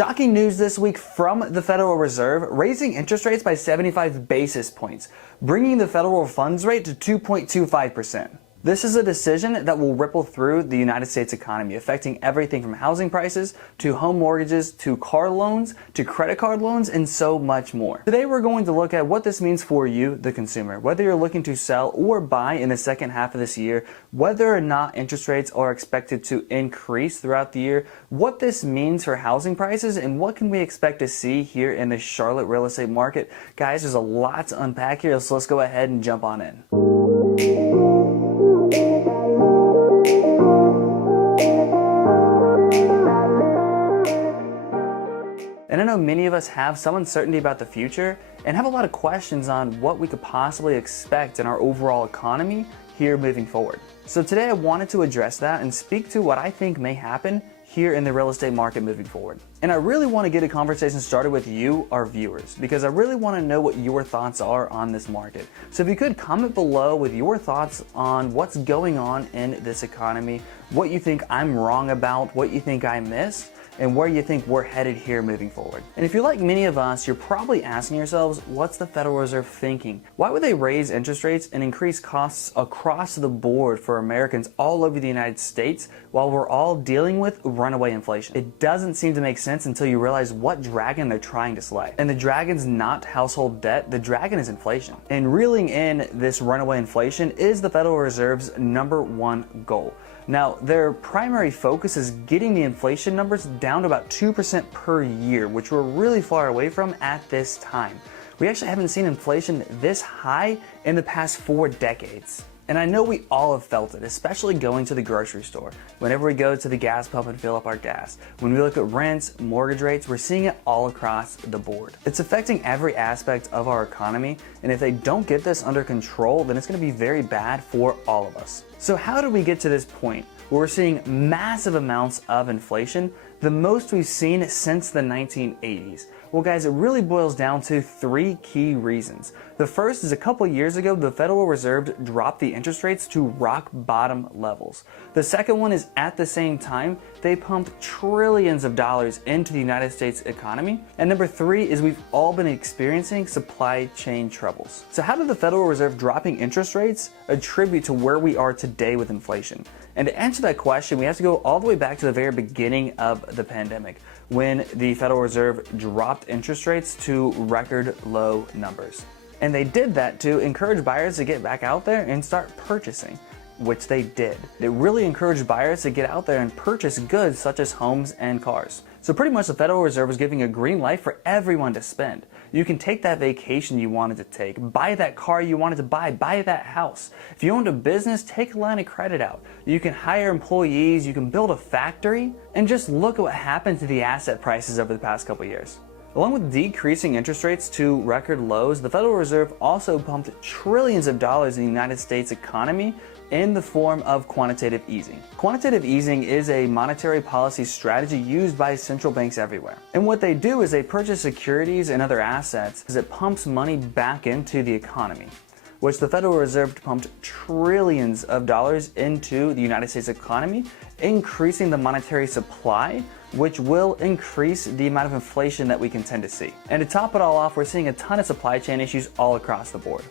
Shocking news this week from the Federal Reserve, raising interest rates by 75 basis points, bringing the federal funds rate to 2.25%. This is a decision that will ripple through the United States economy, affecting everything from housing prices to home mortgages to car loans to credit card loans and so much more. Today we're going to look at what this means for you, the consumer, whether you're looking to sell or buy in the second half of this year, whether or not interest rates are expected to increase throughout the year, what this means for housing prices, and what can we expect to see here in the Charlotte real estate market. Guys, there's a lot to unpack here, so let's go ahead and jump on in. And I know many of us have some uncertainty about the future and have a lot of questions on what we could possibly expect in our overall economy here moving forward. So today I wanted to address that and speak to what I think may happen here in the real estate market moving forward. And I really want to get a conversation started with you, our viewers, because I really want to know what your thoughts are on this market. So if you could comment below with your thoughts on what's going on in this economy, what you think I'm wrong about, what you think I missed, and where you think we're headed here moving forward. And if you're like many of us, you're probably asking yourselves, what's the Federal Reserve thinking? Why would they raise interest rates and increase costs across the board for Americans all over the United States while we're all dealing with runaway inflation? It doesn't seem to make sense until you realize what dragon they're trying to slay. And the dragon's not household debt, the dragon is inflation. And reeling in this runaway inflation is the Federal Reserve's #1 goal. Now, their primary focus is getting the inflation numbers down to about 2% per year, which we're really far away from at this time. We actually haven't seen inflation this high in the past 4 decades. And I know we all have felt it, especially going to the grocery store. Whenever we go to the gas pump and fill up our gas. When we look at rents, mortgage rates, we're seeing it all across the board. It's affecting every aspect of our economy, and if they don't get this under control, then it's going to be very bad for all of us. So how did we get to this point where we're seeing massive amounts of inflation, the most we've seen since the 1980s? Well guys, it really boils down to 3 key reasons. The first is a couple years ago, the Federal Reserve dropped the interest rates to rock bottom levels. The second one is at the same time, they pumped trillions of dollars into the United States economy. And number 3 is we've all been experiencing supply chain troubles. So how did the Federal Reserve dropping interest rates attribute to where we are today with inflation? And to answer that question, we have to go all the way back to the very beginning of the pandemic, when the Federal Reserve dropped interest rates to record low numbers. And they did that to encourage buyers to get back out there and start purchasing, which they did. It really encouraged buyers to get out there and purchase goods such as homes and cars. So pretty much the Federal Reserve was giving a green light for everyone to spend. You can take that vacation you wanted to take, buy that car you wanted to buy that house. If you owned a business, take a line of credit out. You can hire employees, you can build a factory, and just look at what happened to the asset prices over the past couple years. Along with decreasing interest rates to record lows, the Federal Reserve also pumped trillions of dollars in the United States economy in the form of quantitative easing. Quantitative easing is a monetary policy strategy used by central banks everywhere. And what they do is they purchase securities and other assets as it pumps money back into the economy, which the Federal Reserve pumped trillions of dollars into the United States economy, increasing the monetary supply, which will increase the amount of inflation that we can tend to see. And to top it all off, we're seeing a ton of supply chain issues all across the board,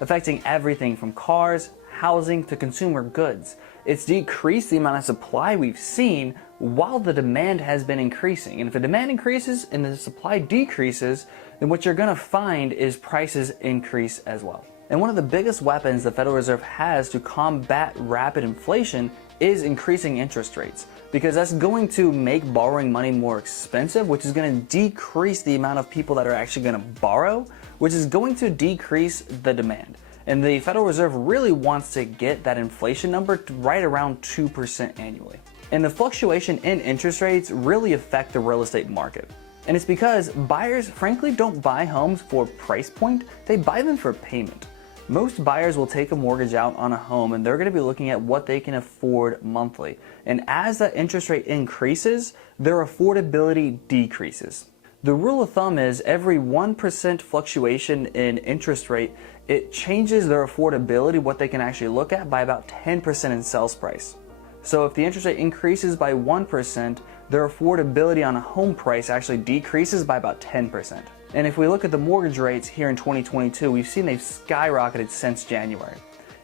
affecting everything from cars, housing, to consumer goods. It's decreased the amount of supply we've seen while the demand has been increasing. And if the demand increases and the supply decreases, then what you're gonna find is prices increase as well. And one of the biggest weapons the Federal Reserve has to combat rapid inflation is increasing interest rates, because that's going to make borrowing money more expensive, which is going to decrease the amount of people that are actually going to borrow, which is going to decrease the demand. And the Federal Reserve really wants to get that inflation number to right around 2% annually. And the fluctuation in interest rates really affect the real estate market. And it's because buyers frankly don't buy homes for price point, they buy them for payment. Most buyers will take a mortgage out on a home and they're going to be looking at what they can afford monthly. And as that interest rate increases, their affordability decreases. The rule of thumb is every 1% fluctuation in interest rate, it changes their affordability, what they can actually look at, by about 10% in sales price. So if the interest rate increases by 1%, their affordability on a home price actually decreases by about 10%. And if we look at the mortgage rates here in 2022, we've seen they've skyrocketed since January.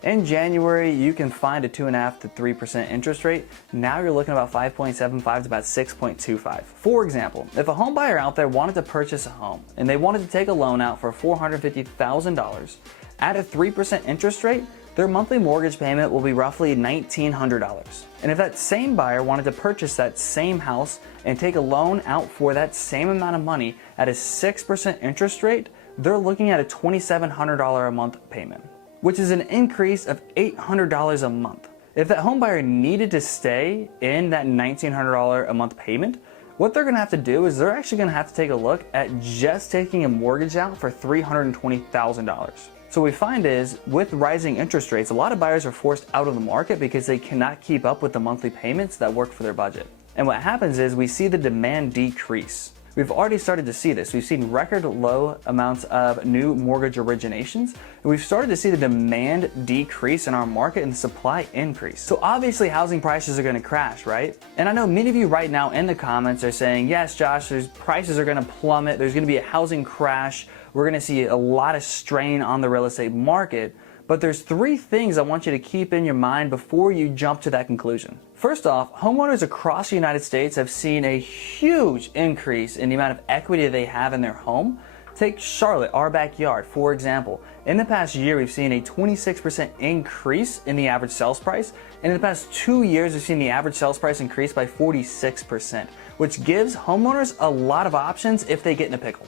In January, you can find a 2.5% to 3% interest rate. Now you're looking at about 5.75 to about 6.25. For example, if a home buyer out there wanted to purchase a home and they wanted to take a loan out for $450,000 at a 3% interest rate, their monthly mortgage payment will be roughly $1,900. And if that same buyer wanted to purchase that same house and take a loan out for that same amount of money at a 6% interest rate, they're looking at a $2,700 a month payment, which is an increase of $800 a month. If that home buyer needed to stay in that $1,900 a month payment, what they're gonna have to do is they're actually gonna have to take a look at just taking a mortgage out for $320,000. So what we find is, with rising interest rates, a lot of buyers are forced out of the market because they cannot keep up with the monthly payments that work for their budget. And what happens is we see the demand decrease. We've already started to see this. We've seen record low amounts of new mortgage originations, and we've started to see the demand decrease in our market and the supply increase. So obviously housing prices are gonna crash, right? And I know many of you right now in the comments are saying, yes, Josh, prices are gonna plummet, there's gonna be a housing crash, we're gonna see a lot of strain on the real estate market. But there's three things I want you to keep in your mind before you jump to that conclusion. First off, homeowners across the United States have seen a huge increase in the amount of equity they have in their home. Take Charlotte, our backyard, for example. In the past year, we've seen a 26% increase in the average sales price. And in the past 2 years, we've seen the average sales price increase by 46%, which gives homeowners a lot of options if they get in a pickle.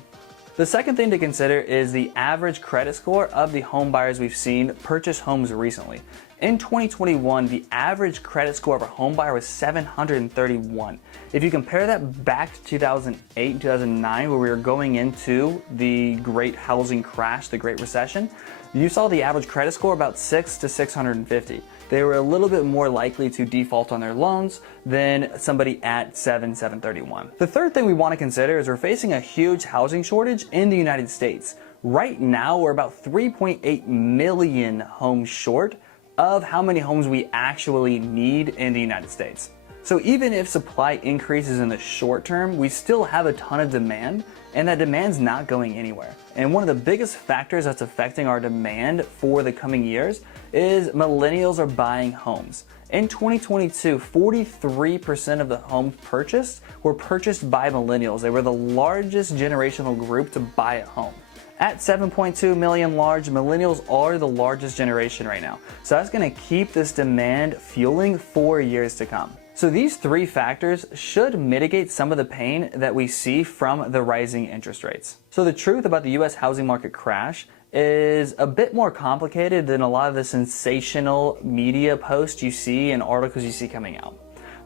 The second thing to consider is the average credit score of the home buyers we've seen purchase homes recently. In 2021, the average credit score of a home buyer was 731. If you compare that back to 2008 and 2009, where we were going into the great housing crash, the Great Recession, you saw the average credit score about 6 to 650. They were a little bit more likely to default on their loans than somebody at 731. The third thing we want to consider is we're facing a huge housing shortage in the United States. Right now, we're about 3.8 million homes short of how many homes we actually need in the United States. So even if supply increases in the short term, we still have a ton of demand, and that demand's not going anywhere. And one of the biggest factors that's affecting our demand for the coming years is millennials are buying homes. In 2022, 43% of the homes purchased were purchased by millennials. They were the largest generational group to buy a home. At 7.2 million large, millennials are the largest generation right now. So that's gonna keep this demand fueling for years to come. So these three factors should mitigate some of the pain that we see from the rising interest rates. So the truth about the US housing market crash is a bit more complicated than a lot of the sensational media posts you see and articles you see coming out.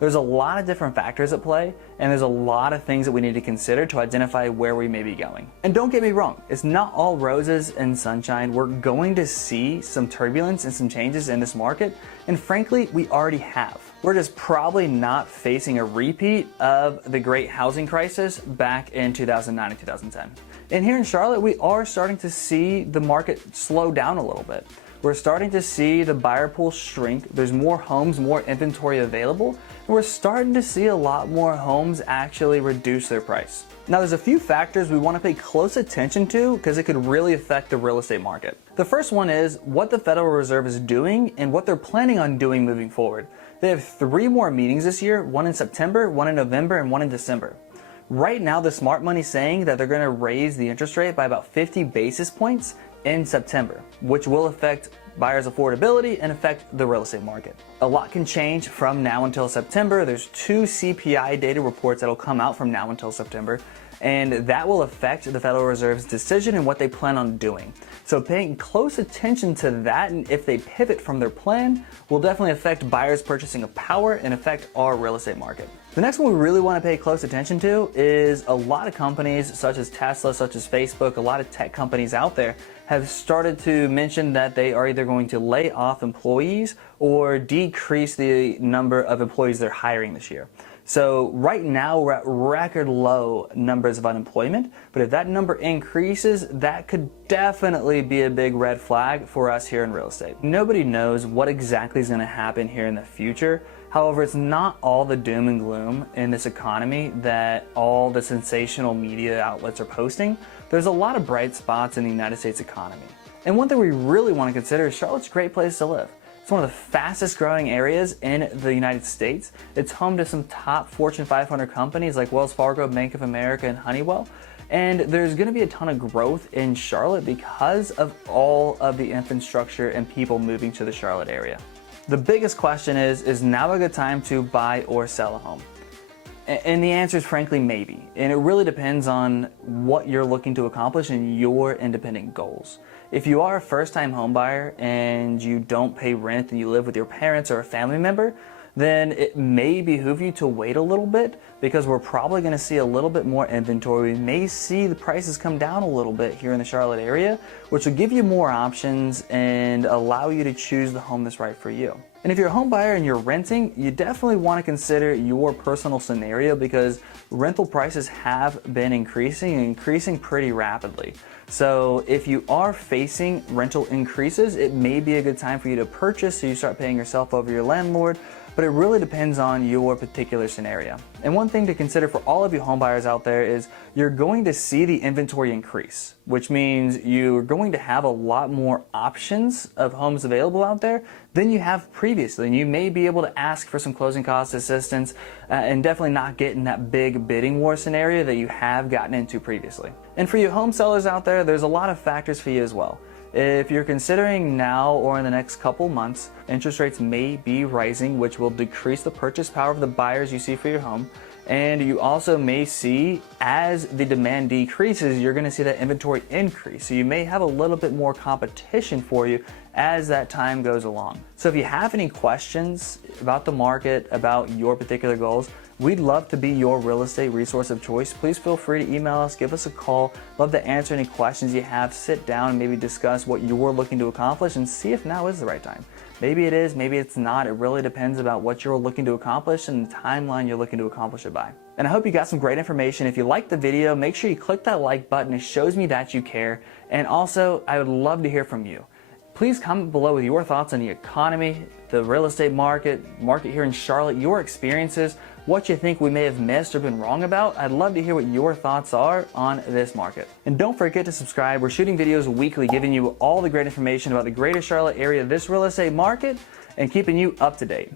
There's a lot of different factors at play, and there's a lot of things that we need to consider to identify where we may be going. And don't get me wrong, it's not all roses and sunshine. We're going to see some turbulence and some changes in this market, and frankly, we already have. We're just probably not facing a repeat of the great housing crisis back in 2009 and 2010. And here in Charlotte, we are starting to see the market slow down a little bit. We're starting to see the buyer pool shrink. There's more homes, more inventory available, and we're starting to see a lot more homes actually reduce their price. Now, there's a few factors we want to pay close attention to because it could really affect the real estate market. The first one is what the Federal Reserve is doing and what they're planning on doing moving forward. They have 3 more meetings this year, one in September, one in November, and one in December. Right now, the smart money's saying that they're going to raise the interest rate by about 50 basis points in September, which will affect buyers' affordability and affect the real estate market. A lot can change from now until September. There's 2 CPI data reports that'll come out from now until September, and that will affect the Federal Reserve's decision and what they plan on doing. So paying close attention to that, and if they pivot from their plan, will definitely affect buyers' purchasing power and affect our real estate market. The next one we really want to pay close attention to is a lot of companies such as Tesla, such as Facebook, a lot of tech companies out there have started to mention that they are either going to lay off employees or decrease the number of employees they're hiring this year. So right now we're at record low numbers of unemployment, but if that number increases, that could definitely be a big red flag for us here in real estate. Nobody knows what exactly is going to happen here in the future. However, it's not all the doom and gloom in this economy that all the sensational media outlets are posting. There's a lot of bright spots in the United States economy. And one thing we really want to consider is Charlotte's a great place to live. It's one of the fastest growing areas in the United States. It's home to some top Fortune 500 companies like Wells Fargo, Bank of America, and Honeywell. And there's going to be a ton of growth in Charlotte because of all of the infrastructure and people moving to the Charlotte area. The biggest question is now a good time to buy or sell a home? And the answer is frankly maybe. And it really depends on what you're looking to accomplish and your independent goals. If you are a first-time homebuyer and you don't pay rent and you live with your parents or a family member, then it may behoove you to wait a little bit because we're probably going to see a little bit more inventory. We may see the prices come down a little bit here in the Charlotte area, which will give you more options and allow you to choose the home that's right for you. And if you're a home buyer and you're renting, you definitely want to consider your personal scenario because rental prices have been increasing pretty rapidly. So if you are facing rental increases, it may be a good time for you to purchase so you start paying yourself over your landlord, but it really depends on your particular scenario. And one thing to consider for all of you home buyers out there is you're going to see the inventory increase, which means you're going to have a lot more options of homes available out there than you have previously. And you may be able to ask for some closing cost assistance and definitely not get in that big bidding war scenario that you have gotten into previously. And for you home sellers out there, there's a lot of factors for you as well. If you're considering now or in the next couple months, interest rates may be rising, which will decrease the purchase power of the buyers you see for your home. And you also may see, as the demand decreases, you're going to see that inventory increase. So you may have a little bit more competition for you as that time goes along. So if you have any questions about the market, about your particular goals, we'd love to be your real estate resource of choice. Please feel free to email us, give us a call. Love to answer any questions you have. Sit down and maybe discuss what you're looking to accomplish and see if now is the right time. Maybe it is, maybe it's not. It really depends about what you're looking to accomplish and the timeline you're looking to accomplish it by. And I hope you got some great information. If you liked the video, make sure you click that like button. It shows me that you care. And also, I would love to hear from you. Please comment below with your thoughts on the economy, the real estate market here in Charlotte, your experiences, what you think we may have missed or been wrong about. I'd love to hear what your thoughts are on this market. And don't forget to subscribe. We're shooting videos weekly, giving you all the great information about the greater Charlotte area, this real estate market, and keeping you up to date.